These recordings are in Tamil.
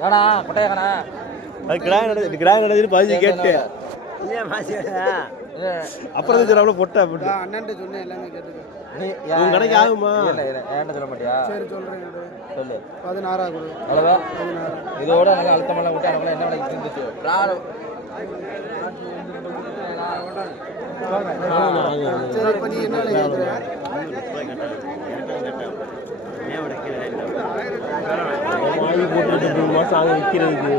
வேணா கொட்டையா வேணா அது கிடாய் நடந்து கிடாய் நடந்துன்னு பதிஞ்சு கேட்டு அப்புறம் அவ்வளோ பொட்டா அப்படி அண்ணன்ட்ட சொன்னேன் எல்லாமே கேட்டுக்க. நீ உன் கடைக்கு ஆகுமா? இல்லை இல்லை ஏன்ட்ட சொல்ல மாட்டியா? சரி சொல்றேன் சொல்லு. பதினாறா கொடு. அவ்வளோவா? பதினாறு. இதோட நல்லா அழுத்தமெல்லாம் விட்டு அவங்களாம் என்ன விலைக்கு இருந்துச்சு பிராடு சரி இப்போ நீ என்ன விலை கேட்குற? வாங்கி போட்டு மூணு மாதம் ஆகும் விற்கிறதுக்கு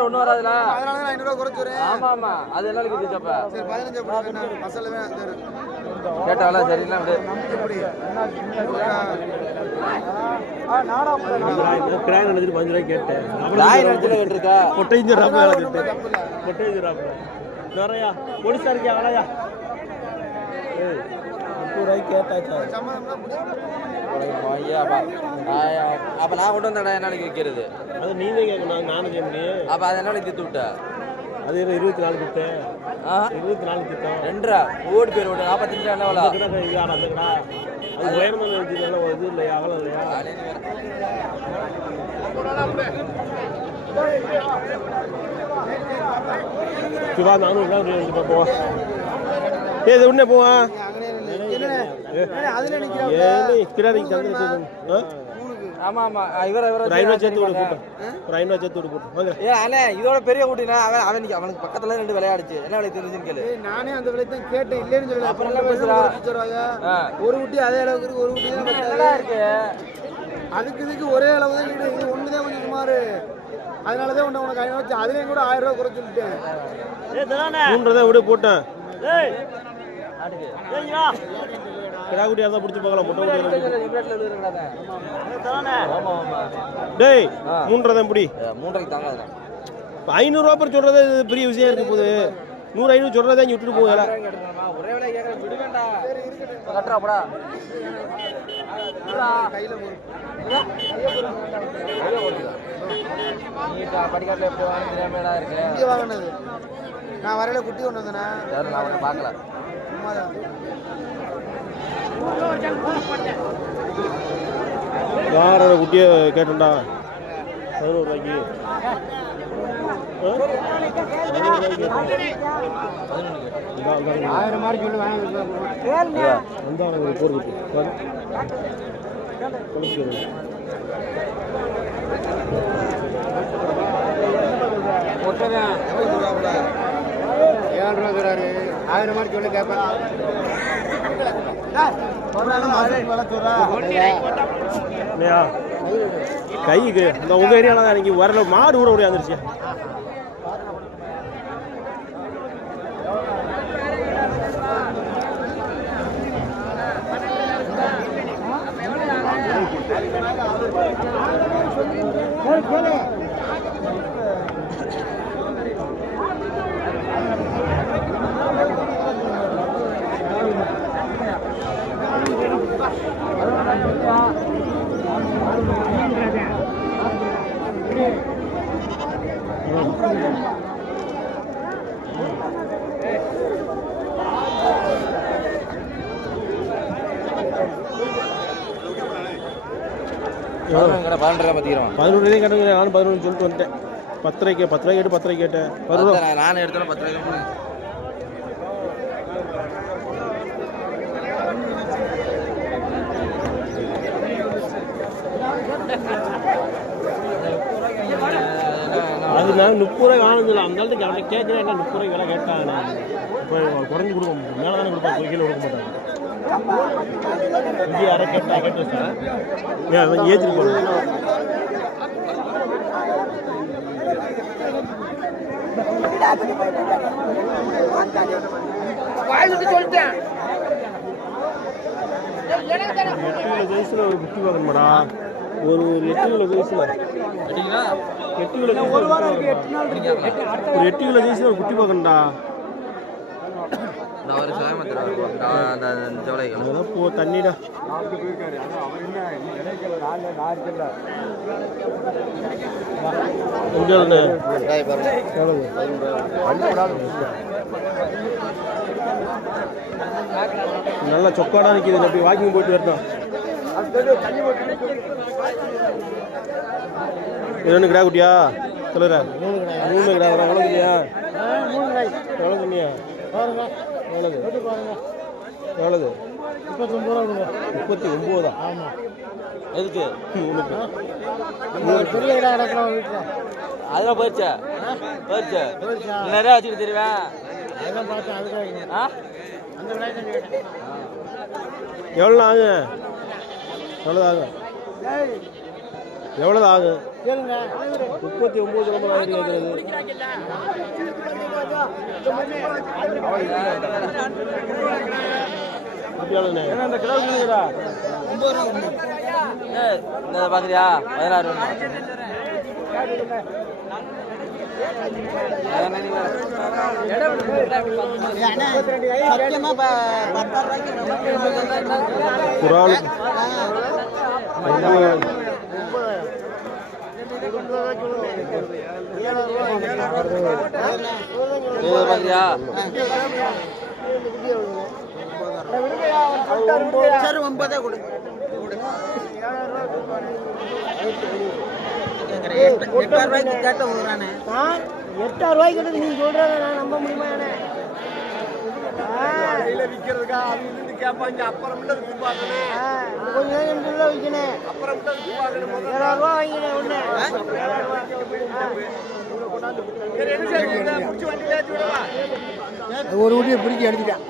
ஒன்றும் வராதுல அதனால தான் ஐநூறுரூவா குறைச்சி ஆமா ஆமா அது என்ன விலைக்கு இருந்துச்சு அப்ப சரி பதினஞ்சு அப்படி வேணா மசாலா வேணா சரி கேட்டால சரியில்லை கிடாய் நடந்துட்டு பதினஞ்சு ரூபாய் கேட்டேன் கேட்டிருக்கா சொல்றாப்புல வேலை பொட்டையும் சொல்றாப்புல நிறையா ஒடிசா இருக்கியா ஐயா அப்பா. நான் அப்ப நான் கொண்டு வந்த என்ன விலைக்கு விற்கிறது. அது நீங்க கேட்கணும் நானும் அப்ப அது என்ன விலைக்கு திட்டு விட்ட? அது இருபத்தி நாலு திட்டம். ஆஹா. இருபத்தி நாலு திட்டம். ரெண்டரை. ஓடி பேர் ஓடு. நாற்பத்தஞ்சு என்ன அது உயர்ந்த நினைச்சதுனால இது இல்லையா அகலம் இல்லையா? சிவா நானூறு ரூபா எடுத்து போவா ஏ இது உடனே போவா. அதுல நிக்கிறா ஏன் கிடாரிக்கு தந்து ஆமா ஆமா இவர இவர ஒரு ஐநூறு சேர்த்து விடு போட்டோம் ஒரு ஐநூறு சேர்த்து விடு போட்டோம் வாங்க ஏ அண்ணே இதோட பெரிய குட்டினா அவன் அவனுக்கு அவனுக்கு பக்கத்துல ரெண்டு விளையாடுச்சு என்ன விலை தெரிஞ்சுன்னு கேளு நானே அந்த விலை தான் கேட்டேன் இல்லைன்னு சொல்லல அப்புறம் என்ன பேசுறா? ஒரு குட்டி அதே அளவுக்கு இருக்கு ஒரு குட்டி தான் பத்தாது. நல்லா இருக்கு அதுக்கு இதுக்கு ஒரே அளவு தான் இது இது ஒன்று தான் கொஞ்சம் சுமாரு அதனால தான் உன்னை உனக்கு ஐநூறு வச்சு அதுலேயும் கூட ஆயிரம் ரூபா குறைச்சு விட்டேன் மூன்றரை விடு போட்டேன் கிடா குட்டியாக இருந்தால் பிடிச்சி பார்க்கலாம் முட்டை ஆமா டேய். மூன்றரை தான் பிடி. மூன்றைக்கு தாங்காதுண்ணே இப்போ ஐநூறுரூவா பேர் சொல்கிறதே இது பெரிய விஷயம் இருக்க போகுது. நூறு ஐநூறு சொல்கிறதே இங்கே விட்டுட்டு போகல ஒரே விலை கேட்கறேன். விட வேண்டாம் கையில் படிக்காட்டில் எப்படி வாங்க தெரியாமடா இருக்கு? குட்டி வாங்கினது. நான் வரையில குட்டி கொண்டு வந்தேனே. நான் பார்க்கல. சும்மா தான் யாரோட குட்டியை கேட்டுண்டா பதினோரு ரூபாய்க்கு. ஆயிரம் மாதிரி சொல்லி வாங்கி ஏழு ரூபா தராரு ஆயிரம் மாதிரி சொல்லி கேட்பேன் இல்லையா? கைக்கு இந்த உங்க ஏரியால தான் இன்னைக்கு வரல மாடு கூட ஓடியாந்துருச்சு பதினொன்று ரூபாய் கேட்டேங்க நானும் பதினொன்று சொல்லிட்டு வந்துட்டேன். பத்தரைக்கு பத்து ரூபாய் கேட்டு பத்தரை கேட்டேன். பதினோரு ரூபா நானும் எடுத்தோம் பத்து அது நான் முப்பது ரூபாய் வாங்கணும் சொல்ல அந்த ஆளுக்கு அவனை கேட்குறேன் என்ன முப்பது ரூபாய் விலை இப்போ குறைஞ்சி கொடுக்க மேலே தானே கொடுப்பேன் கீழே கொடுக்க மாட்டாங்க. இங்கே யாரை கேட்டா கேட்டு சார் ஏன் எட்டு வயசுல ஒரு குட்டி வாங்கணுமாடா. ஒரு எட்டு கிலோ எட்டு கிலோ ஒரு எட்டு கிலோ ஒரு குட்டி இந்த ஒரு அதெல்லாம் போ தண்ணிடா. நல்லா சொக்காடா நிக்குது. அப்படி வாக்கிங் போயிட்டு வரட்டும். இரண்டு கிடா குட்டியா? சொல்லுற மூணு கிடா. வரும் எவ்வளோ இல்லையா எவ்வளோ தண்ணியா எவ்வளவு? எவ்வளவு? முப்பத்தி ஒம்போதா ஆமாம் எதுக்கு உனக்கு அதெல்லாம் போயிடுச்சா? போயிடுச்சு? நிறைய வச்சுட்டு தெரியுவேன் ஆ? எவ்வளோ ஆகும் எவ்வளோ ஆகும் எவ்வளோ ஆகும் முப்பத்தி ஒம்பது கிலோ கேட்குறது அந்த கிலோ கிலோடா ஒன்று குரால் இது பார்க்குறியா எட்டாயிரம் ரூபாய்க்கு நீ சொல்றத நான் நம்ப முடியுமா என்ன விற்கிறதுக்கா அவங்க இருந்து கேட்பாங்க. அப்புறம் கொஞ்ச நேரம் உள்ள விற்கணும். அப்புறம் ஏழாயிரம் ரூபா வாங்கினேன் ஒன்று ஒரு ஊட்டியை பிடிக்க எடுத்துட்டேன்.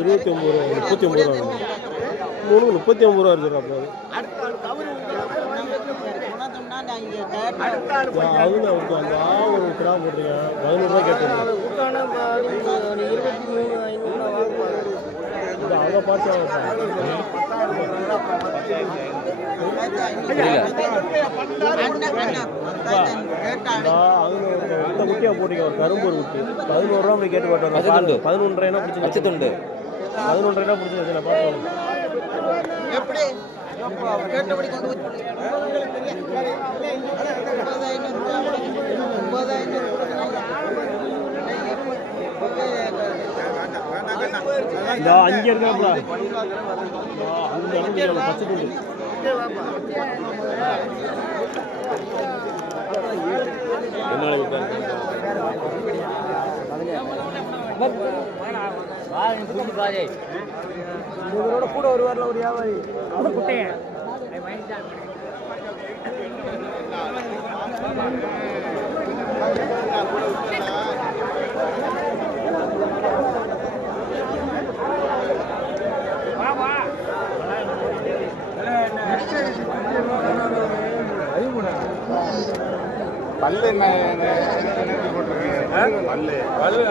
இருபத்தி ஒம்பது ரூபா முப்பத்தி ஒம்பது ரூபா. மூணு முப்பத்தி ஒம்பது ரூபா இருக்கிறாப்ல அவங்க அவருக்கு அந்த ஆ ஒரு கிடா போட்டிருக்கேன் கேட்டிருக்கேன் கூட்டான ஒரு இருபத்தி மூணு ஐநூறு வாங்குவாங்க இது அவங்க பார்த்து அவங்க குட்டியாக போட்டிருக்கேன் ஒரு கரும்பு ஒரு குட்டி. பதினோரு ரூபா போய் கேட்டு போட்டு பச்சைத்துண்டு. பதினொன்றரை பிடிச்சி துண்டு பதினொன்றரை பிடிச்சி நான் பார்த்து இந்த அங்கே இருக்காப்ல. அங்கே அங்கே பச்சை துண்டு என்ன இவரோட கூட வருவார்ல ஒரு வியாபாரி அவர் குட்டையன் பல்லு என்ன என்ன பல்லு பல்லு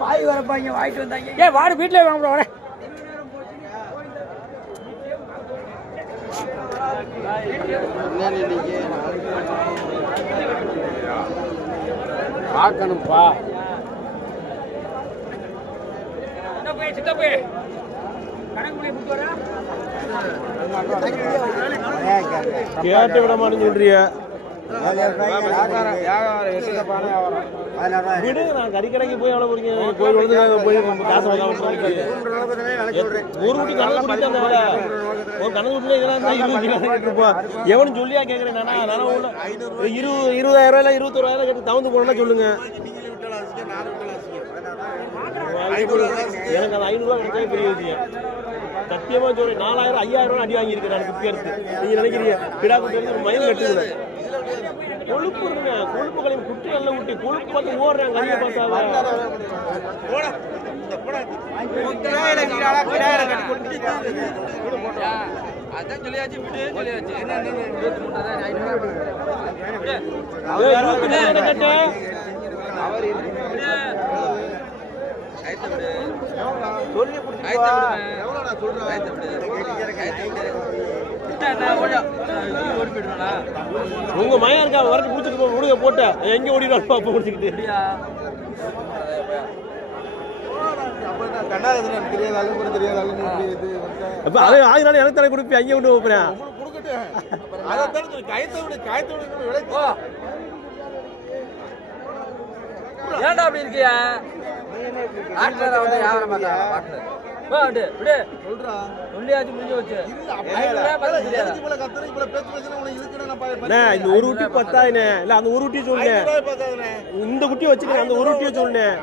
பாய் வரப்பாங்க வாங்கிட்டு வந்தாங்க ஏ வாடு வீட்டில் வாங்க வர பார்க்கணும்ப்பா கேட்டு விட மாட்டேன்னு சொல்றிய. கறிக்கடைக்கு போய் போறீங்க கோயில் போய் காசு ஒரு குட்டி கணக்கு. ஒரு கணக்கு இதெல்லாம் இருபது கேட்டிருப்போம் எவனும் சொல்லியா கேட்குறேன் நானா? நானும் உள்ள இரு இருபதாயிரம் ரூபாய் இருபத்தோராயிரம் கேட்டு தகுந்து போனா சொல்லுங்க. எனக்கு அந்த ஐநூறுரூவா கிடைச்சா பெரிய விஷயம். சத்தியமா சொல்றேன் நாலாயிரம் ஐயாயிரம் ரூபாய் அடி வாங்கியிருக்கேன் நான் குப்பி எடுத்து. நீங்க நினைக்கிறீங்க? கிடா குட்டி எடுத்து மயில் கட்டுங்க கொழுப்பு இருங்க கொழுப்பு கழிவு குட்டி நல்ல குட்டி கொழுப்பு பார்த்து ஓடுறாங்க கறியை பார்த்தாவே. அதான் சொல்லியாச்சு விடு. சொல்லியாச்சு. என்ன என்ன இருபத்தி மூணு தான் போயிடுவானா உங்க மயம் இருக்கா? வரட்டு பிடிச்சிட்டு போ முடிய போட்ட. எங்க ஓடிடுவாரு பாப்பா பிடிச்சிக்கிட்டு. எனக்கு தெரியாது அழுகு அங்கே தெரியாது போறேன் இப்படி இது வந்து அப்ப அதே ஆயிரம் நாள் எனக்கு தானே கொடுப்பேன் அங்கே விட்டு வைப்பேன் ஓ ஏன்டா அப்படி இருக்கியா? ஆட்லரா வந்து வியாபாரம் பார்த்தா ஆட்லர் வா விடு விடு. சொல்றா. சொல்லியாச்சு முடிஞ்சு வச்சு ஐநூறு ரூபாய் பார்த்து தெரியாதா இவ்வளவு கத்துற? இவ்வளவு பேச்சு பேசுனா உனக்கு இருக்குன்னு நான் பா- அண்ணே இந்த ஒரு குட்டி பத்தாயினே இல்ல அந்த ஒரு குட்டி சொல்லுனேன். இந்த குட்டியை வச்சுக்கிறேன் அந்த ஒரு குட்டியை சொல்லுனேன்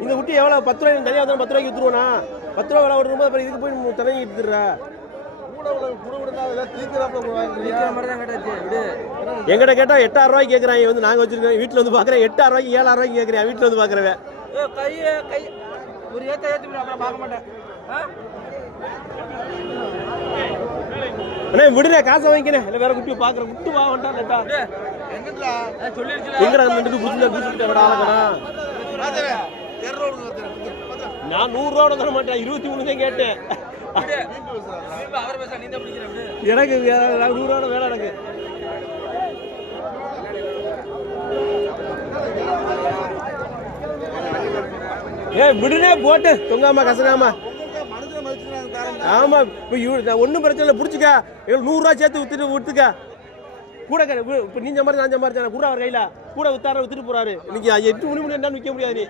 இந்த குட்டி எவ்வளவு? பத்து ரூபாய் தனியாக பத்து ரூபாய்க்கு வித்துருவானா பத்து ரூபா விலை அப்புறம் இதுக்கு போய் தனியாக எடுத்துடுறா எங்கிட்ட கேட்டா எட்டாயிரம் ரூபாய்க்கு கேட்குறாங்க வந்து நாங்க வச்சிருக்கோம். வீட்டுல வந்து பாக்குறேன். எட்டாயிரம் ரூபாய்க்கு ஏழாயிரம் ரூபாய்க்கு கேட்குறேன் வீட்டுல வந்து பாக்குறவன். ஒரு ஏத்த ஏத்தி அப்புறம் பார்க்க மாட்டேன்? அண்ணே விடுறே காசை வாங்கிக்கிறேன் இல்லை வேற குட்டியை பாக்குறேன். குட்டி வா வண்டா லட்டா எங்கடா? அந்த ரெண்டு புதுசுல புதுசுல விட. பாத்துறேன். நான் நூறு ரூபா தர மாட்டேன். இருபத்தி மூணு தான் கேட்டேன். எனக்கு வே- வேலை எனக்கு. ஏ விடுனே போட்டு. தொங்காமா கசனாமா ஆமா இப்போ இவ ஒன்றும் பிரச்சனை இல்லை பிடிச்சிக்க. எங்களுக்கு நூறுரூவா சேர்த்து வித்துட்டு விட்டுக்க கூட க- நீஞ்ச இப்போ நீ சம்பாரிச்சு நான் சம்பாரிச்சேன் கூட அவர் கையில். கூட வித்தார வித்துட்டு போறாரு. இன்னைக்கு எட்டு மணி மணி என்னன்னு விற்க முடியாது நீ.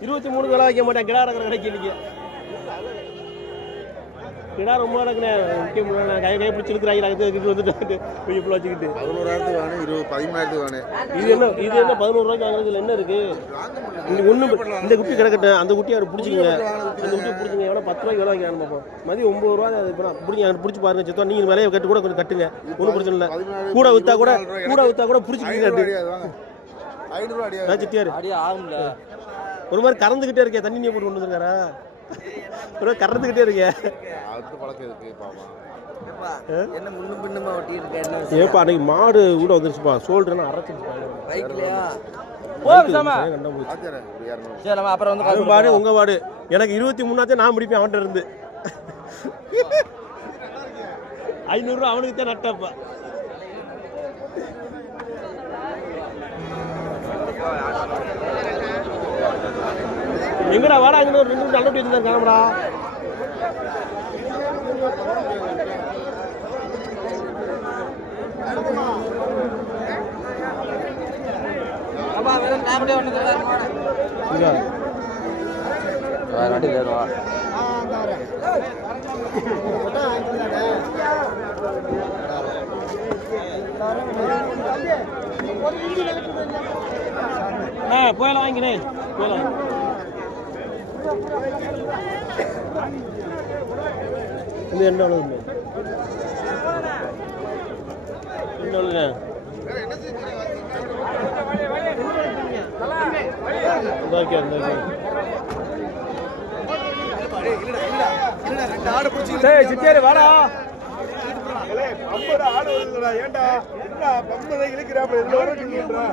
இருபத்தி மூணு வேலை வைக்க மாட்டேன். கிடா இருக்கிற கடைக்கு இன்னைக்கு. கிடா ரொம்ப நடக்குனே? விற்க முடியல கை கை பிடிச்சி இருக்கிறாங்க இது வந்துட்டு இப்படி வச்சுக்கிட்டு. பதினோராயிரத்துக்கு வேணும் இருபது பதிமூணாயிரத்துக்கு வேணும் இது என்ன இது என்ன பதினோரு ரூபாய்க்கு வாங்குறதுல என்ன இருக்கு? இந்த ஒண்ணு இந்த குட்டி கிடக்கட்டும் அந்த குட்டி அவர் பிடிச்சிக்கங்க. அந்த குட்டி பிடிச்சிங்க எவ்வளோ பத்து ரூபாய்க்கு எவ்வளோ வாங்கி பார்ப்போம் மதியம் ஒம்பது ரூபா அது இப்போ பிடிச்சி எனக்கு பிடிச்சி பாருங்க சித்தம் நீங்கள் விலையை கட்டு கூட கொஞ்சம் கட்டுங்க. ஒன்றும் பிரச்சனை இல்லை. கூட வித்தா கூட கூட வித்தா கூட பிடிச்சிக்கிங்க கட்டு ஐநூறு அடியா சித்தியாரு. அடி ஆகும்ல. ஒரு மாதிரி கறந்துக்கிட்டே இருக்கே தண்ணி நீ போட்டு கொண்டு வந்துருக்காரா? மாதிரி கறந்துக்கிட்டே இருக்கே அடுத்த பழக்கம் இருக்கு பாப்பா. என்ன முன்னும் பின்னுமா ஒட்டி இருக்க என்ன ஏப்பா அன்னைக்கு மாடு கூட வந்துருச்சுப்பா. சோல்டர்னா அரைச்சிருச்சுப்பா பைக்லயா? பாடு உங்க பாடு. எனக்கு இருபத்தி மூணாச்சும் நான் முடிப்பேன் அவன்கிட்ட இருந்து. ஐநூறுரூவா அவனுக்கு தான் நட்டப்பா எங்கடா வாடா அங்கே ஒரு ரெண்டு நல்ல வெறும் காமெடி ஒன்று இங்க. வண்டி ஆ போயலாம் வாங்கினேன் போயலாம் இது என்ன அளவு என்ன இந்தாக்கே. டேய், சித்தியாரு, வாடா ஐம்பது ஆடு வருதுடா ஏன்டா என்ன பம்பதை இழுக்கிறாப்புல இதுல வர நின்றுன்றா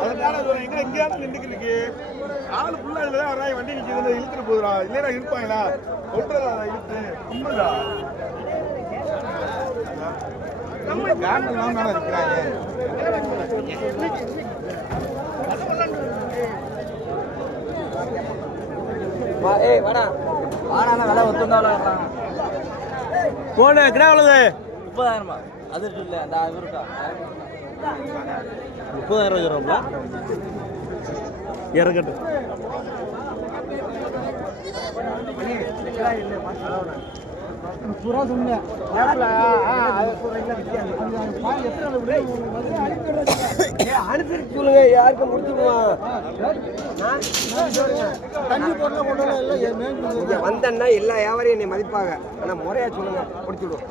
அதனால சொல்றேன் எங்க எங்கேயாவது நின்றுக்கு ஆளு ஃபுல்லா தான் வராங்க. வண்டி நிக்குது. இழுத்துட்டு போகுதுடா. இல்லையா இருப்பாங்களா சொல்றதா இழுத்து அம்பதுடா நம்ம காரணம் தான் மேல இருக்கிறாங்க வா ஏய் வாடா. வாடா. விலை ஒத்துந்தாலும் போன கிடா முப்பதாயிரமா அது இல்ல அந்த இவருக்கா முப்பதாயிரம் ரூபாய் இறக்கட்டும் புறா சொன்னேன் அனுசரிச்சு சொல்லுங்க யாருக்கும் முடிச்சுடுவான் வந்தேன்னா எல்லா வியாபாரியும் என்னை மதிப்பாங்க. ஆனா முறையா சொல்லுங்க முடிச்சுடுவோம்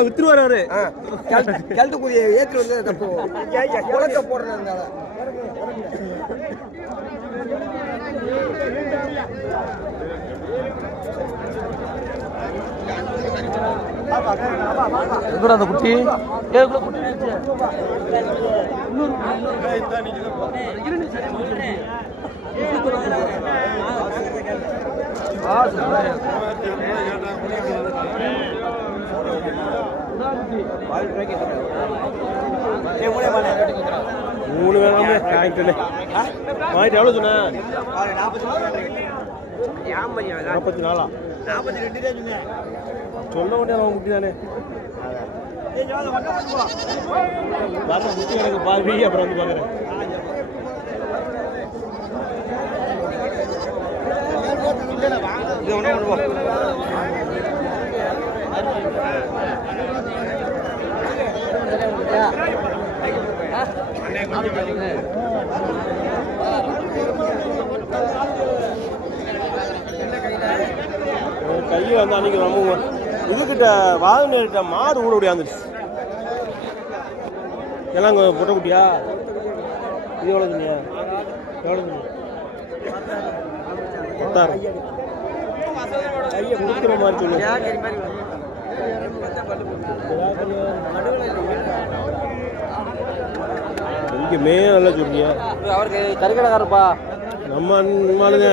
வித்துருவாரு அவரு கெழுத்து குதியை ஏற்றி வந்து போடுறது எங்கடா அந்த குட்டி? ஏ இவ்வளவு குட்டி. மூணு வேணாமே வாங்கிட்டு வாங்கிட்டு எவ்வளோ சொன்ன? நாற்பத்தி நாலா? சொல்ல வேண்டிய அவன் குட்டி தானே? பாப்பா குட்டி எனக்கு பாரு அப்புறம் வந்து பார்க்குறேன் இது ஒண்ணு கொண்டு போ. கையை வந்து அன்னைக்கு நம்ம இதுக்கிட்ட வாதனிட்ட மாடு ஊட முடியாந்துருச்சு எல்லாம் அங்கே பொட்டை இது எவ்வளோ தண்ணியா எவ்வளோ சொன்னியா பத்தாயிரம். கையை கொடுக்குற மாதிரி சொல்லுங்க. இங்கே மே நல்லா சொல்லிய அவருக்கு கறிக்கடைக்காரப்பா நம்ம நம்மளுங்க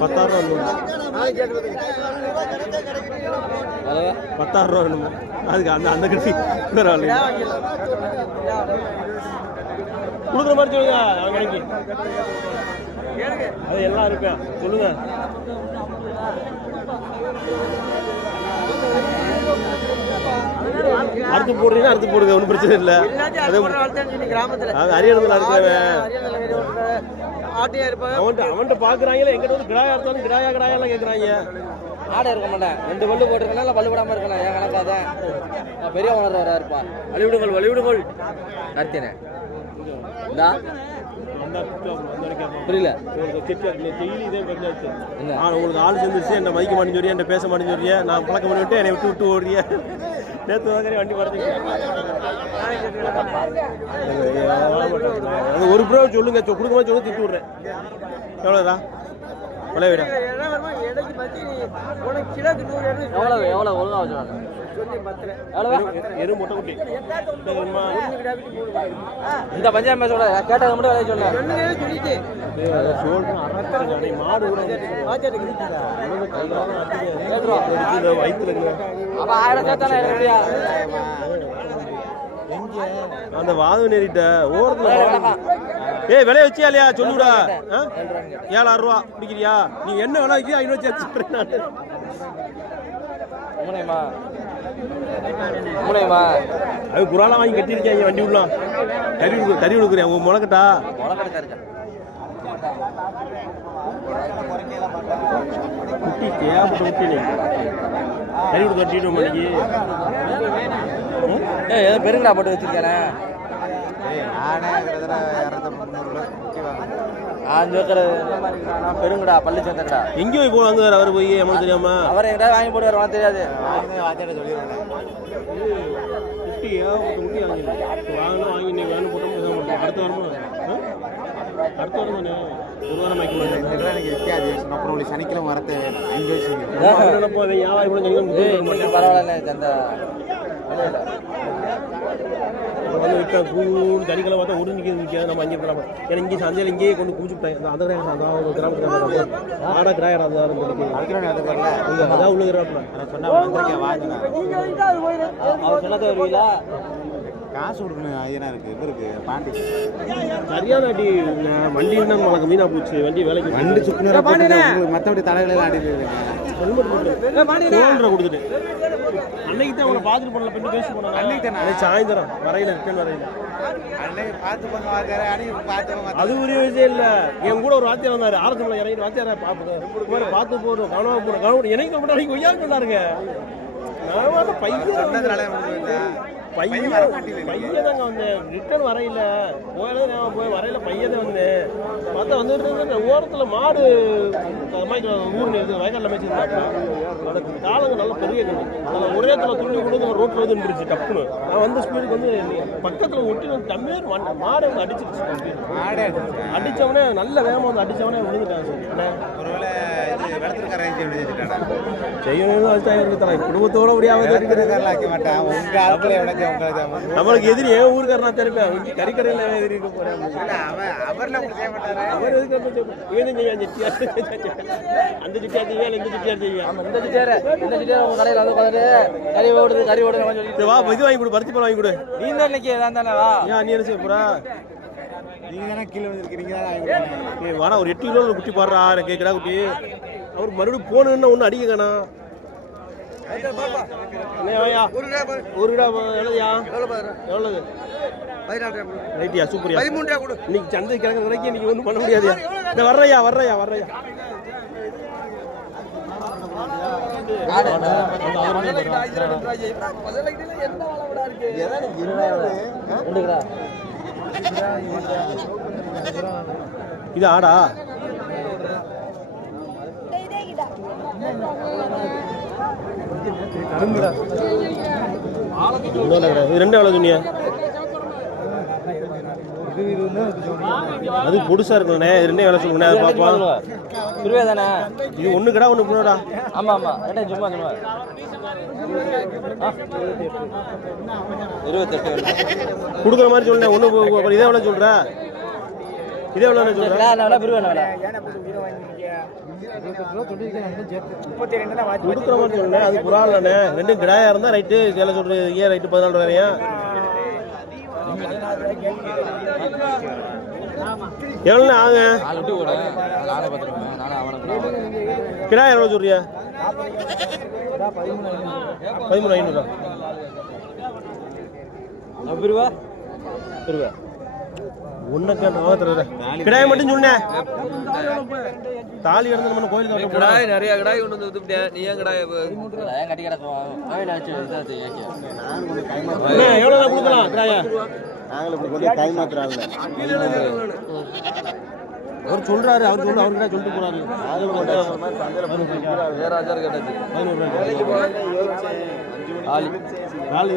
பத்தாயிரம் ரூபா பத்தாயிரம் ரூபா வேணுமா அதுக்கு அந்த அந்த கட்டி பரவாயில்ல கொடுக்குற மாதிரி சொல்லுங்க அவன் கடைக்கு. அது எல்லாம் இருக்கேன் சொல்லுங்க. அறுத்து போடுறீங்கன்னா அறுத்து போடுங்க ஒன்றும் பிரச்சனை இல்லை. அது கிராமத்துல. அது அரியணத்தில் இருக்கிறவன். ஆட்டியா இருப்பாங்க. அவன்கிட்ட அவன்கிட்ட பார்க்குறாங்களே எங்கிட்ட வந்து கிடாயா இருந்தாலும் கிடாயா கிடாயெல்லாம் கேட்குறாங்க ஆடை இருக்க மாட்டேன். ரெண்டு பல்லு போட்டிருக்கேன் இல்லை பல்லு விடாம இருக்கணும். என் கணக்காதான் பெரிய உணர்வு வரா இருப்பான் வழிவிடுங்கள் வழிவிடுங்கள் கருத்தினே இந்தா. புரியல உங்களுக்கு ஆள் சேர்ந்துருச்சு. என்ன மதிக்க மாட்டேன்னு சொல்றியா? என்ன பேச மாட்டேன்னு சொல்றியா? நான் பழக்கம் பண்ணி விட்டு என்னை விட்டு விட்டு ஓடுறியா? நேற்று வாங்குறேன் வண்டி வரதுக்கு ஒரு ப்ரோ சொல்லுங்க சொ- கொடுக்க மாதிரி சொல்லி திட்டு விட்றேன் எவ்வளோதா விலை விட எவ்வளவு எவ்வளவு ஒழுங்கா வச்சுருவாங்க இந்த பஞ்சாயம் கூட கேட்டது மட்டும் விளைய சொன்னேன் மாடு. அப்ப ஆயிரம் சேர்த்தானே அந்த வாதம் நேரிட்ட ஓரத்துல ஏய் விலைய வச்சியா இல்லையா? சொல்லுடா? ஏழாயிரம் ரூபா பிடிக்கிறியா நீ என்ன விலை வைக்கிறியா ஐநூறு சேர்த்து. மூணையமா அது குராலாம் வாங்கி கட்டியிருக்காங்க வண்டி விடலாம் கறி கறி கொடுக்குறேன் உங்க முளக்கட்டா குட்டி தேவைப்பட்ட குட்டி கறி கொடுக்க கட்டிட்டு மணிக்கு ஏதோ பெருங்கடா போட்டு வச்சிருக்கேனே. பெருங்கடா பள்ளி சேர்ந்தடா எங்கேயும் போய் போய் வாங்குவார் அவர் போய் எமன் தெரியாம? அவர் எங்கிட்ட வாங்கி தெரியாது. வாங்கி வாங்கிடலாம் வாங்கினா வாங்கி நீ வேணும் போட்டோம் பேச மாட்டோம் அடுத்த வாரமா? ஆ? அடுத்த வாரம் தானே? ஒரு வாரம் வாங்கி எனக்கு விற்காது அப்புறம் சனிக்கிழமை வரத்த வேணும் ஏய் இன்னும் பரவாயில்ல அந்த வந்து விற்க பூன்னு தனிக்கிழமை பார்த்தா ஒரு நிற்கிறது நிற்காது நம்ம அங்கே கிராமம் ஏன்னா இங்கே சந்தையில் இங்கேயே கொண்டு குமிச்சு விட்டாங்க அந்த கிராமம் அதான் ஒரு கிராமத்தில் ஆடா கிராயம் அதான் இங்க அதான் உள்ள கிராமத்தில் நான் சொன்னா காசு கொடுக்கணும் ஐயனாருக்கு இவருக்கு பாண்டி. சரியான அடி வண்டி தான் உனக்கு மீனா போச்சு. வண்டி வேலைக்கு வண்டி உங்களுக்கு மற்றபடி தலைகளெல்லாம் அடி இல்லைங்க ஹெல்மெட் கொடுத்துட்டு. அன்னைக்கு தான் உங்களை பார்த்துட்டு போனல பின்னு பேசி போனாங்க அன்னைக்கு தானே? அன்னைக்கு சாயந்தரம் வரையில ரிட்டர்ன் வரையில. அன்னைக்கு பார்த்து அன்னைக்கு அது ஒரு விஷயம் இல்ல. என் கூட ஒரு வாத்தியார் வந்தாரு. ஆரம்பத்தில் இறங்கி வாத்தியார பார்த்து பார்த்து போறோம் கவனமா போறோம் கவனம் எனக்கு நாளைக்கு ஒய்யா சொன்னாருங்க நான் பையன் பையன் பையன் தாங்க வந்தேன் ரிட்டர்ன் வரையில போயல நான் போய் வரையில பையன் தான் வந்தேன் பார்த்தா வந்துட்டு இருந்த ஓரத்துல மாடு ஊர்ல இருந்து வயக்காட்டில் மேய்ச்சிருந்தாங்க எனக்கு காலங்க நல்ல பெரிய அதில் ஒரே தலை துள்ளி கொண்டு ரோட்டில் வந்து நின்றுச்சு டப்புன்னு. நான் வந்த ஸ்பீடுக்கு வந்து பக்கத்தில் ஒட்டி வந்து டம்மேர் மாடை வந்து அடிச்சிருச்சு அடிச்சவனே நல்ல வேகமா வந்து அடிச்சவனே விழுந்துட்டான் சார். ஒருவேளை இது வெளத்திருக்கார ஏஞ்சி விழுந்துட்டாடா செய்யணும் வச்சு தரேன் குடும்பத்தோட உங்க நம்மளுக்கு எதிரி ஏன் ஊருக்காரனா தெரிப்பேன். கறிக்கடையில் எதிரி இருக்க போறேன். அவர் எதுக்கு செய்வான் செட்டியார். அந்த செட்டியார் இந்த செட்டியார் செய்வியா இந்த சிட்டியார இந்த சிட்டியார உங்க கடையில் வந்து உட்காந்து கறி ஓடுது கறி ஓடுது சொல்லி வா இது வாங்கி கொடு பருத்தி பழம் வாங்கி கொடு. நீ தான் இன்னைக்கு ஏதான் தானே வா. ஏன் நீ என்ன செய்ய போறா? நீங்க தானே கீழே வந்துருக்கீங்க வாடா ஒரு எட்டு கிலோ குட்டி பாடுறா கேட்குறா குட்டி. அவருக்கு மறுபடியும் போகணுன்னு ஒன்றும் அடிக்க காணோம் அண்ணே, வாயா. ஒரு கிலோ எவ்வளோயா எவ்வளவு ரைட்டியா சூப்பரியா? இன்னைக்கு சந்தை கிழங்கு கிடைக்க இன்னைக்கு ஒன்றும் பண்ண முடியாதுயா நான் வர்றையா வர்றையா வர்றையா. இது ஆடா. ரெண்டு எவ்வளோ சொன்னியா அது பொடுசா இருக்குண்ணே இது ரெண்டே வேலை சொல்லுங்கண்ணே அதை பார்ப்போம். திருவே தானே இது ஒன்று கடா ஒன்று புரோடா? ஆமா ஆமா. ரெண்டே சும்மா சும்மா இருபத்தெட்டு கொடுக்குற மாதிரி சொல்லுண்ணே ஒன்று இதே எவ்வளோ சொல்கிற இதே எவ்வளோ சொல்கிற நல்லா பிரிவு வேலை கொடுக்குற மாதிரி சொல்லுண்ணே அது புறாலண்ணே ரெண்டும் கிடாயா இருந்தால் ரைட்டு இதில் சொல்கிறது ஏன் ரைட்டு பதினாலு வரையா? எவ்வளோண்ணே ஆகுங்க? கிடாய் எவ்வளோ சொல்றியா? பதிமூணு ஐநூறுரூவா பிரிவா இருவா ஒன்றுக்கு கிடாய் மட்டும் சொன்னேன் தாலி இறந்து நம்ம கோயில் கடாய் நிறைய கடாய் கொண்டு வந்து வித்துட்டேன் நீ ஏன் கடாய் கட்டி கிடக்கும் எவ்வளோ கொடுக்கலாம் கிடாயா? நாங்களும் இப்படி அவர் சொல்றாரு அவர் சொல்ல அவர் கிட்ட சொல்லிட்டு போறாரு. வேற ஆச்சாரம் கேட்டாச்சு. நாலு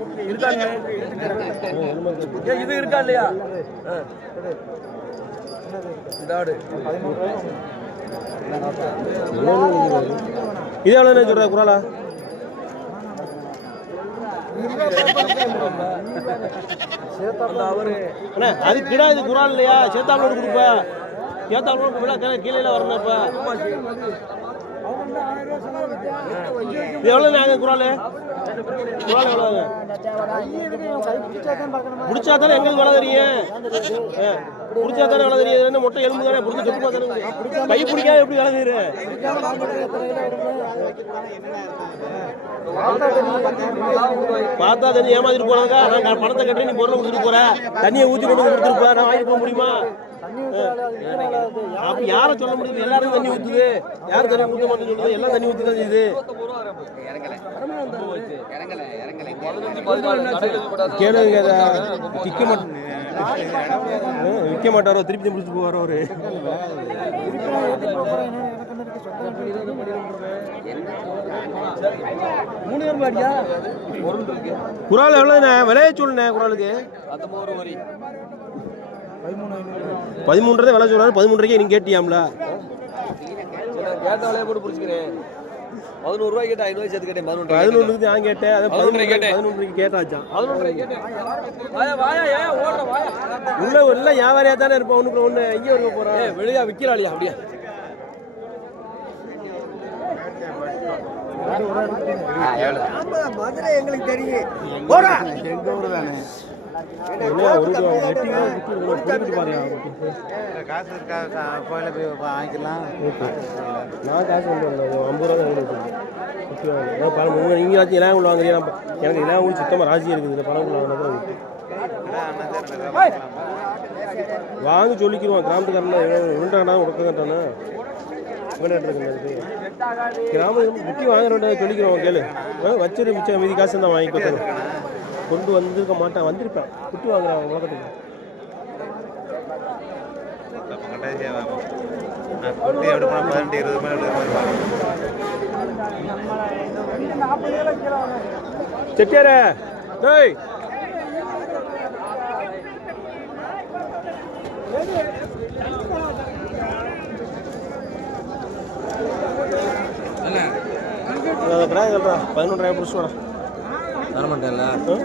புறாலங்கள் இது இருக்கா இல்லையா? இது எவ்வளோ சொல்ற குராலா அண்ணா அது கிடா இது குரால் இல்லையா? சேத்தாளோடு கொடுப்ப. விழா கீழே வரணும் இப்ப. எவ்வளோ நாங்கள் குரால் குரால் எவ்வளோ பிடிச்சா தானே எங்களுக்கு வேலை தெரியும். பிடிச்சா தானே வேலை தெரியாது என்ன மொட்டை எலும்பு தானே? பிடிச்சி சுத்தமா தானே? கை பிடிக்காத எப்படி வேலை தெரியும் பார்த்தா தண்ணி ஏமாத்திட்டு போனாக்கா நான் பணத்தை கட்டி நீ பொருளை கொடுத்துட்டு போறேன் தண்ணியை ஊற்றி கொண்டு கொடுத்துட்டு போறேன் நான் வாங்கிட்டு போக முடியுமா? அப்ப யாரை சொல்ல முடியுது எல்லாரும் தண்ணி ஊத்துது. யார் தண்ணி ஊத்த மாட்டேன்னு சொல்லுது? எல்லாம் தண்ணி ஊத்தி தான் செய்யுது. கேளுங்க அதை விற்க மாட்டேன் விற்க மாட்டாரோ? திருப்பி முடிச்சுட்டு போவாரோ அவரு? குரால் எவ்வளோண்ணே விலையை சொல்லுண்ணே குராலுக்கு. பதிமூன்றரை விலை சொல்றாரு பதிமூன்றரைக்கே நீங்க கேட்டியாம்ல? கேட்ட விலையை போட்டு பிடிச்சிக்கிறேன். பதினோரு ரூபாய் கேட்டேன் ஐநூறு சேர்த்து கேட்டேன் பதினொன்று நான் கேட்டேன் அது பதினொன்றரை கேட்டேன். பதினொன்றுக்கு கேட்டாச்சான் பதினொன்று கேட்டேன். உள்ள எல்லாம் வியாபாரியா தானே இருப்பான் ஒண்ணுக்கு ஒண்ணு இங்கே இருக்க போறான் ஏய் வெளியா விற்கிறாளியா அப்படியே. மதுரை எங்களுக்கு தெரியும். எங்க ஊர் தானே? காசு இருக்கா? கா- கோயில போய் வாங்கிக்கலாம். நான் காசு கொண்டு வந்தேன் ஐம்பது ரூபா தான் பணம் உங்க நீங்களாச்சும் இலாம் உள்ள வாங்குறீங்க எனக்கு இலாம் உள்ள சுத்தமாக ராசி இருக்குது. இந்த பணம் உள்ள வாங்கினா வாங்கி சொல்லிக்கிடுவான் கிராமத்துக்காரன் உண்டாண்டா உடக்கட்டானே கிராமத்துக்கு முக்கிய வாங்குறவன்டா சொல்லிக்கிறோம் கேளு. வச்சிரு மிச்சம் மீதி காசு தான் வாங்கி கொடுத்தேன் கொண்டு வந்திருக்க மாட்டேன் வந்திருப்பேன். குட்டி வாங்குறான் உலகத்துக்கு. செட்டியாரே டேய். பதினொன்றாயிரம் பிடிச்சி வரேன் தர மாட்டேன்ல ஆ?